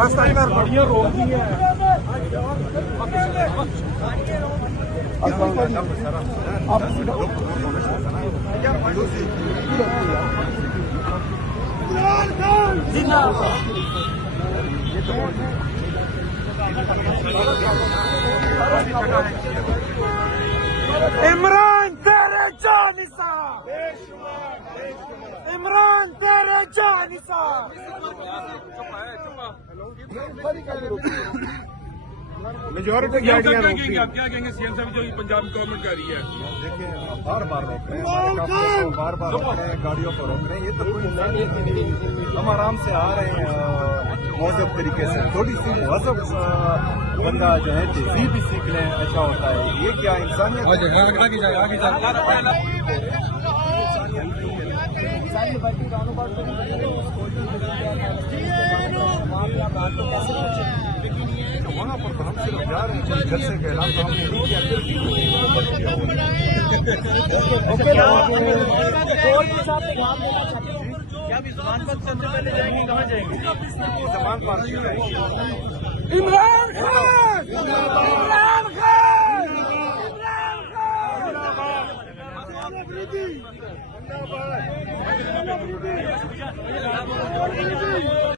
बस गाड़ियाँ रोक दी है। इमरान तेरे जानिसा, इमरान तेरे जानिसा। मेजोरिटी गाड़ियाँ रोक दी। आप क्या कहेंगे सीएम साहब जो पंजाब गवर्नमेंट कर रही है? देखिए बार बार रोक रहे हैं, बार बार रोक रहे हैं, गाड़ियों को रोक रहे हैं। ये तो कोई हम आराम से आ रहे हैं मौजूद तरीके से। थोड़ी सी मजहब बंदा जो है तहजीब भी सीख ले अच्छा होता है। ये क्या इंसानियत वहाँ पर तो हम सिर्फ जा रहे हैं घर से कहना तो हमने नहीं किया। क्या अभी जमान पर चलते पहले जाएंगे? कहाँ जाएंगे? जमान पार जाएंगे। इमरान खान